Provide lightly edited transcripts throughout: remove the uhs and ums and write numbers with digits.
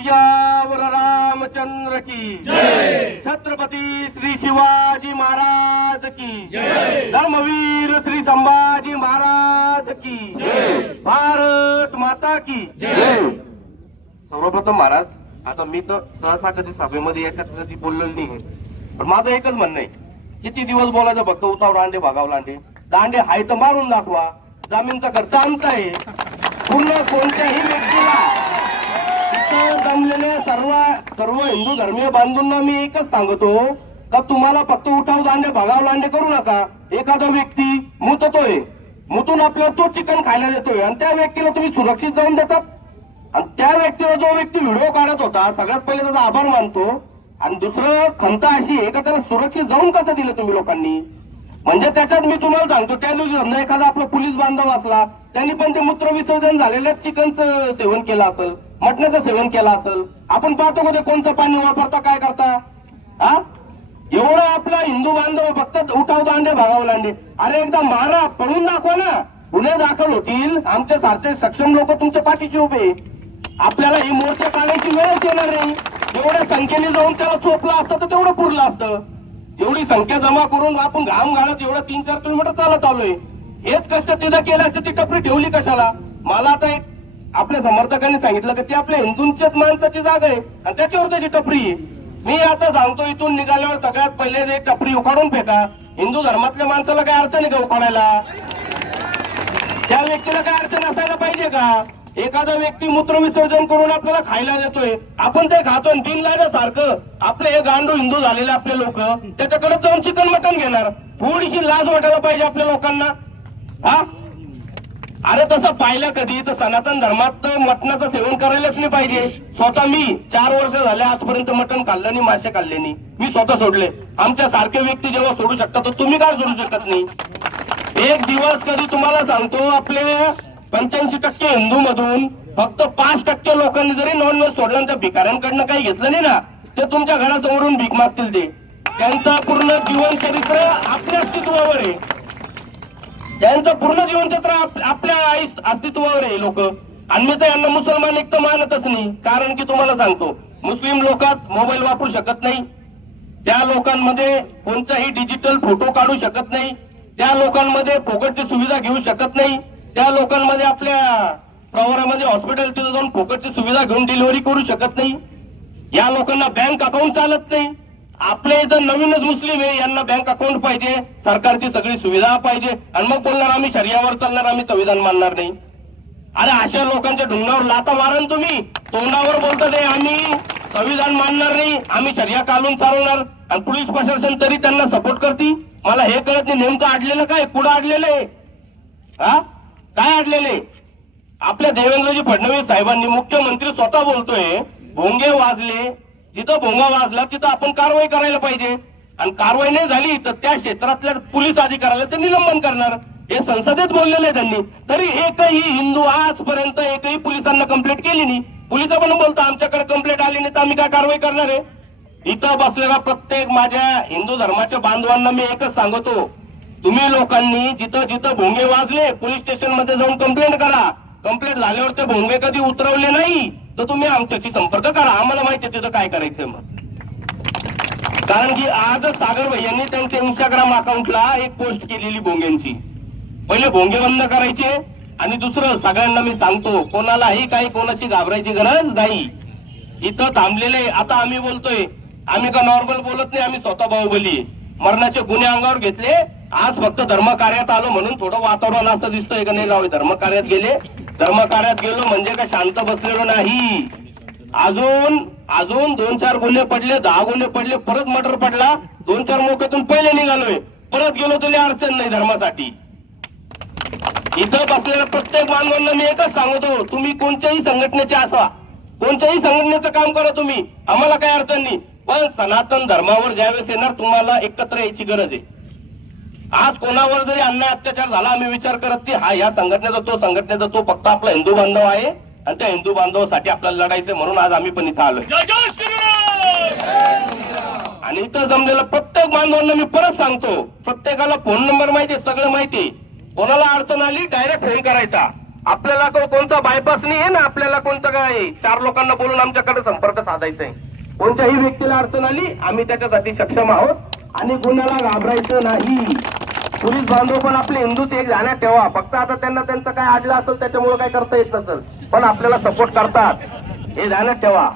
सियावर रामचंद्र की जय, छत्रपती श्री शिवाजी महाराज की जय, धर्मवीर श्री संभाजी महाराज की जय, भारत माता की जय। सर्वप्रथम महाराज, आता मी तर सहसा कधी सभेमध्ये याच्यात कधी बोललेलो नाही, पण माझं एकच म्हणणं आहे, किती दिवस बोलायचं फक्त उताव रांडे भागाव लांडे, दांडे हाय तर मारून दाखवा, जमीनचा खर्च आमचा आहे। पूर्ण कोणत्याही व्यक्तीला जमलेले सर्व हिंदू धर्मीय बांधूंना मी एकच सांगतो का तुम्हाला फक्त उठाव दांडे भागाव लांडे करू नका। एखादा व्यक्ती मुततोय, मुतून आपल्याला तो चिकन खायला देतोय आणि त्या व्यक्तीला तुम्ही सुरक्षित जाऊन देतात, आणि त्या व्यक्तीला जो व्यक्ती व्हिडिओ काढत होता सगळ्यात पहिले त्याचा आभार मानतो, आणि दुसरं खंत अशी आहे का त्याला सुरक्षित जाऊन कसं दिलं तुम्ही लोकांनी। म्हणजे त्याच्यात मी तुम्हाला सांगतो, त्या दिवशी समजा एखादा आपला पोलीस बांधव असला, त्यांनी पण ते मूत्र विसर्जन झालेल्या चिकनचं सेवन केलं असेल, मटणाचं सेवन केलं असेल, आपण पाहतो का ते कोणतं पाणी वापरता काय करता। हा एवढं आपला हिंदू बांधव फक्त उठाव दांडे भागाव लांडे, अरे एकदा मारा, पळून दाखवा ना, गुन्हे दाखल होतील, आमच्या सारखे सक्षम लोक तुमच्या पाठीशी उभे। आपल्याला ही मोर्चा काढायची वेळच येणार नाही, एवढ्या संख्येने जाऊन त्याला चोपलं असतं तर तेवढं पुरलं असतं। एवढी संख्या जमा करून आपण घाम घालत एवढं 3-4 किलोमीटर चालत आलोय, हेच कष्ट तिथं केल्याचं ती टपरी ठेवली कशाला। मला आता एक आपल्या समर्थकांनी सांगितलं की ती आपल्या हिंदूंच्याच माणसाची जागा आहे आणि त्याच्यावर त्याची टपरी आहे। मी आता सांगतो, इथून निघाल्यावर सगळ्यात पहिले ते टपरी उखाडून फेका। हिंदू धर्मातल्या माणसाला काय अडचण आहे का उखाडायला? त्या व्यक्तीला काय अडचण असायला पाहिजे का? एखादा व्यक्ती मूत्र विसर्जन करून आपल्याला खायला देतोय, आपण ते खातो, बिन लाण्यासारखं आपले हे गांडू हिंदू झालेले आपले लोक त्याच्याकडे जाऊन चिकन मटण घेणार। थोडीशी लाज वाटायला पाहिजे आपल्या लोकांना। हा अरे तसं पाहिलं कधी तर सनातन धर्मात मटणाचं सेवन करायलाच नाही पाहिजे। स्वतः मी 4 वर्ष झाले आजपर्यंत मटण खाल्लं नाही, मासे खाल्ले नाही, मी स्वतः सोडले। आमच्या सारखे व्यक्ती जेव्हा सोडू शकतात तर तुम्ही काय सोडू शकत नाही? एक दिवस कधी तुम्हाला सांगतो, आपले 85% हिंदू मधून फक्त 5% लोकांनी जरी नॉनव्हेज सोडलं, त्या भिकाऱ्यांकडनं काही घेतलं नाही ना, ते तुमच्या घरासमोरून भीक मागतील। ते त्यांचं पूर्ण जीवन चरित्र आपल्या अस्तित्वावर आहे, त्यांचं पूर्ण जीवनचक्र आपल्या अस्तित्वावर आहे लोक। आणि मी तर यांना मुसलमान एक तर मानतच नाही, कारण की तुम्हाला सांगतो, मुस्लिम लोकात मोबाईल वापरू शकत नाही, त्या लोकांमध्ये कोणताही डिजिटल फोटो काढू शकत नाही, त्या लोकांमध्ये फुकटची सुविधा घेऊ शकत नाही, त्या लोकांमध्ये आपल्या प्रवारामध्ये हॉस्पिटल तिथे जाऊन फुकटची सुविधा घेऊन डिलिव्हरी करू शकत नाही, या लोकांना बँक अकाउंट चालत नाही। आपले इथं नवीनच मुस्लिम आहे, यांना बँक अकाउंट पाहिजे, सरकारची सगळी सुविधा पाहिजे, आणि मग बोलणार आम्ही शरियावर चालणार, आम्ही संविधान मानणार नाही। अरे अशा लोकांच्या ढुंगणावर लाता मारण तुम्ही, तोंडावर बोलतात आम्ही संविधान मानणार नाही, आम्ही शरिया कानून चालवणार, आणि पोलीस प्रशासन तरी त्यांना सपोर्ट करते। मला हे कळत नाही नेमकं अडलेलं काय, कुठं अडलेले, हा काय अडलेले? आपल्या देवेंद्रजी फडणवीस साहेबांनी, मुख्यमंत्री स्वतः बोलतोय, भोंगे वाजले, जिथं भोंगा वाजला तिथं आपण कारवाई करायला पाहिजे, आणि कारवाई नाही झाली तर त्या क्षेत्रातल्या पोलीस अधिकाऱ्याला ते निलंबन करणार, हे संसदेत बोललेले आहे त्यांनी। तरी एकही हिंदू आजपर्यंत एकही पोलिसांना कंप्लेंट केली नाही। पोलिस पण बोलतो आमच्याकडे कंप्लेंट आली नाही तर आम्ही काय कारवाई करणार आहे? इथं बसलेला प्रत्येक माझ्या हिंदू धर्माच्या बांधवांना मी एकच सांगतो, तुम्ही लोकांनी जिथं जिथं भोंगे वाजले पोलीस स्टेशन मध्ये जाऊन कंप्लेंट करा। कंप्लेंट झाल्यावर ते भोंगे कधी उतरवले नाही तर तुम्ही आमच्याशी संपर्क करा, आम्हाला माहिती आहे तिथं काय करायचंय मग। कारण की आज सागर भैयांनी त्यांच्या इंस्टाग्राम अकाउंटला एक पोस्ट केलेली भोंग्यांची, पहिले भोंगे बंद करायचे, आणि दुसरं सगळ्यांना मी सांगतो, कोणालाही काही कोणाची घाबरायची गरज नाही। इथं थांबलेले, आता आम्ही बोलतोय, आम्ही का नॉर्मल बोलत नाही, आम्ही स्वतः बाहुबली, मरणाचे गुन्हे अंगावर घेतले, आज फक्त धर्मकार्यात आलो म्हणून थोडं वातावरण असं दिसतंय का नाही जाऊ धर्मकार्यात गेले, धर्मकार्यात गेलो म्हणजे का शांत बसलेलो नाही। अजून 2-4 गुन्हे पडले, 10 गुन्हे पडले, परत मर्डर पडला, 2-4 मोक्यातून पहिले निघालोय, परत गेलो तरी अडचण नाही धर्मासाठी। इथं बसलेल्या प्रत्येक बांधवांना मी एकच सांगतो, तुम्ही कोणत्याही संघटनेचे असा, कोणत्याही संघटनेचं काम करा तुम्ही, आम्हाला काही अडचण नाही, पण सनातन धर्मावर ज्यावेळेस येणार तुम्हाला एकत्र यायची गरज आहे। आज कोणावर जरी अन्याय अत्याचार झाला आम्ही विचार करत नाही, हा या संघटनेचा तो फक्त आपला हिंदू बांधव आहे, आणि त्या हिंदू बांधवासाठी आपल्याला लढायचंय, म्हणून आज आम्ही पण इथं आलोय। आणि इथं जमलेल्या प्रत्येक बांधवांना मी परत सांगतो, प्रत्येकाला फोन नंबर माहिती, सगळं माहिती, कोणाला अडचण आली डायरेक्ट फोन करायचा, आपल्याला कोणता बायपास नाही आहे ना, आपल्याला कोणतं काय 4 लोकांना बोलून आमच्याकडे संपर्क साधायचा आहे. कोणत्याही व्यक्तीला अडचण आली आम्ही त्याच्यासाठी सक्षम आहोत आणि कुणाला घाबरायचं नाही. पोलीस बांधव पण आपले हिंदूच एक ध्यानात ठेवा. फक्त आता त्यांना त्यांचं काय आडलं असेल त्याच्यामुळे काय करता येत नसेल, पण आपल्याला सपोर्ट करतात हे ध्यानात ठेवा.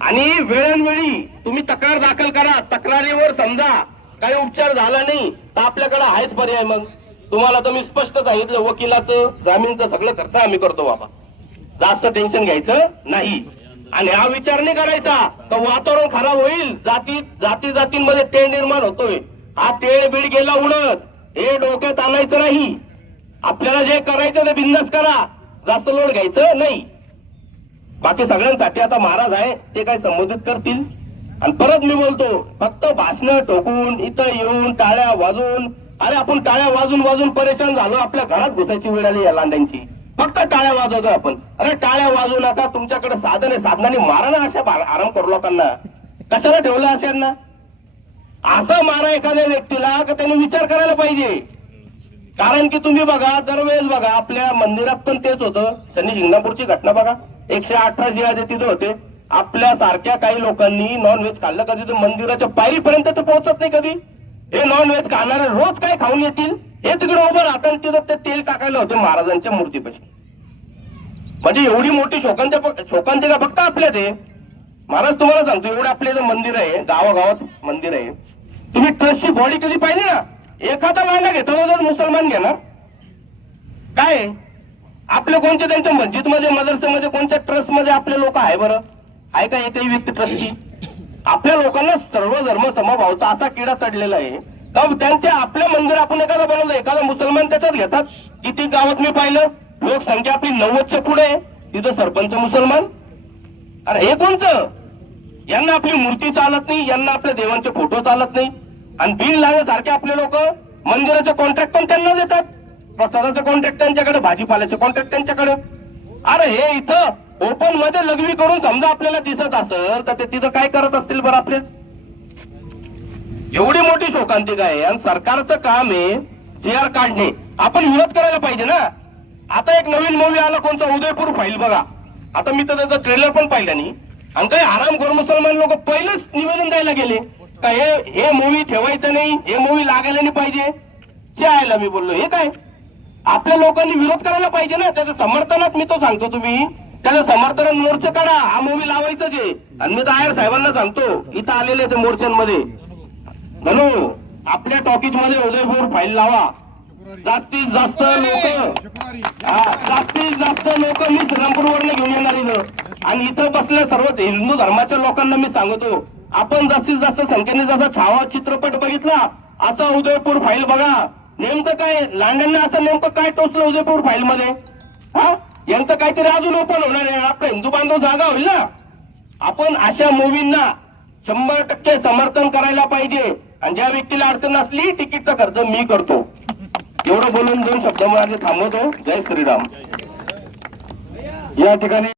आणि वेळोवेळी तुम्ही तक्रार दाखल करा. तक्रारीवर समजा काही उपचार झाला नाही तर आपल्याकडे आहेच पर्याय. मग तुम्हाला तर मी स्पष्ट सांगितलं, वकिलाचं जामीनचं सगळं खर्च आम्ही करतो बाबा, जास्त टेन्शन घ्यायचं नाही. आणि हा विचार नाही करायचा तर वातावरण खराब होईल, जातींमध्ये तेढ निर्माण होतोय. हा तेढ बीड गेला उडत, हे डोक्यात आणायचं नाही. आपल्याला जे करायचं ते बिंदास करा, जास्त लोड घ्यायचं नाही. बाकी सगळ्यांसाठी आता महाराज आहे, ते काय संबोधित करतील. आणि परत मी बोलतो, फक्त भाषण ठोकून इथं येऊन टाळ्या वाजवून, अरे आपण टाळ्या वाजून वाजून परेशान झालो, आपल्या घरात घुसायची वेळ आली या लांड्यांची. फक्त टाळ्या वाजवतो आपण. अरे टाळ्या वाजवू नका, तुमच्याकडे साधन आहे, साधनाने मारा ना अशा आराम करू लोकांना. कशाला ठेवलं अशांना? असं मारा एखाद्या व्यक्तीला का त्यांनी विचार करायला पाहिजे. कारण की तुम्ही बघा, दरवेळेस बघा आपल्या मंदिरात पण तेच होतं. शनी शिंगणापूरची घटना बघा, 118 जिहादे तिथे होते. आपल्या सारख्या काही लोकांनी नॉनव्हेज खाल्लं कधी तर मंदिराच्या पायरीपर्यंत ते पोहोचत नाही. कधी हे नॉनव्हेज खाणारे रोज काय खाऊन येतील, हे तिकडे उभं राहतात, तिथं ते तेल टाकायला होते महाराजांच्या मूर्तीपाशी. म्हणजे एवढी मोठी शोकांतिका फक्त आपल्या ते महाराज. तुम्हाला सांगतो, एवढं आपले जे मंदिर आहे, गावागावात मंदिर आहे, तुम्ही ट्रस्टची बॉडी कधी पाहिली ना? एखादा लांडा घेता मुसलमान घेणार काय? आपले कोणते त्यांच्या मस्जिदमध्ये, मदरसेमध्ये, कोणत्या ट्रस्टमध्ये आपले लोक आहे बरं? आहे का एकही व्यक्ती ट्रस्टची? आपल्या लोकांना सर्व धर्म समभावचा असा किडा चढलेला आहे का त्यांच्या आपल्या मंदिर आपण एखादा बनवलं, एखादा मुसलमान त्याच्याच घेतात. किती गावात मी पाहिलं, लोकसंख्या आपली 90च्या पुढे आहे, तिथं सरपंच मुसलमान. अरे हे कोणचं? यांना आपली मूर्ती चालत नाही, यांना आपल्या देवांचे फोटो चालत नाही. आणि बिल लावण्यासारखे आपले लोक मंदिराचे कॉन्ट्रॅक्ट पण त्यांना देतात, प्रसादाचं कॉन्ट्रॅक्ट त्यांच्याकडे, भाजीपाल्याचे कॉन्ट्रॅक्ट त्यांच्याकडे. अरे हे इथं ओपन मध्ये लघवी करून समजा आपल्याला दिसत असेल तर ते तिथं काय करत असतील बरं आपले? एवढी मोठी शोकांतिका आहे आणि सरकारचं काम आहे JR काढणे. आपण विरोध करायला पाहिजे ना. आता एक नवीन मूवी आला, कोणता उदयपूर फाईल बघा. आता मी तर त्याचा ट्रेलर पण पाहिला नाही. आणि काही आरामखोर मुसलमान लोक पहिलेच निवेदन द्यायला गेले का हे मूवी ठेवायचं नाही, हे मूवी लागायला नाही पाहिजे. आयला मी बोललो, हे काय? आपल्या लोकांनी विरोध करायला पाहिजे ना. त्याच्या समर्थनात मी तो सांगतो, तुम्ही त्याच्या समर्थनात मोर्चा काढा, हा मूवी लावायचं जे. आणि मी तर आयर साहेबांना सांगतो, इथं आलेले ते मोर्चांमध्ये, म्हणून आपल्या टॉकीज मध्ये उदयपूर फाईल लावा. जास्तीत जास्त लोक मी श्रीरामपूरवरनं घेऊन येणार इथं. आणि इथं बसल्या सर्व हिंदू धर्माच्या लोकांना मी सांगतो, आपण जास्तीत जास्त संख्येने जसा छावा चित्रपट बघितला, असा उदयपूर फाईल बघा. नेमकं काय लांड्यांना असं नेमकं काय टोचलं उदयपूर फाईल मध्ये? हा, यांचं काहीतरी अजून ओपन होणार आहे, आपला हिंदू बांधव जागा होईल ना. आपण अशा मूवींना 100% समर्थन करायला पाहिजे. आणि ज्या व्यक्तीला अडचण असली, तिकीटचा खर्च मी करतो. एवढं बोलून 2 शब्द मला थांबवतो. जय श्रीराम. या ठिकाणी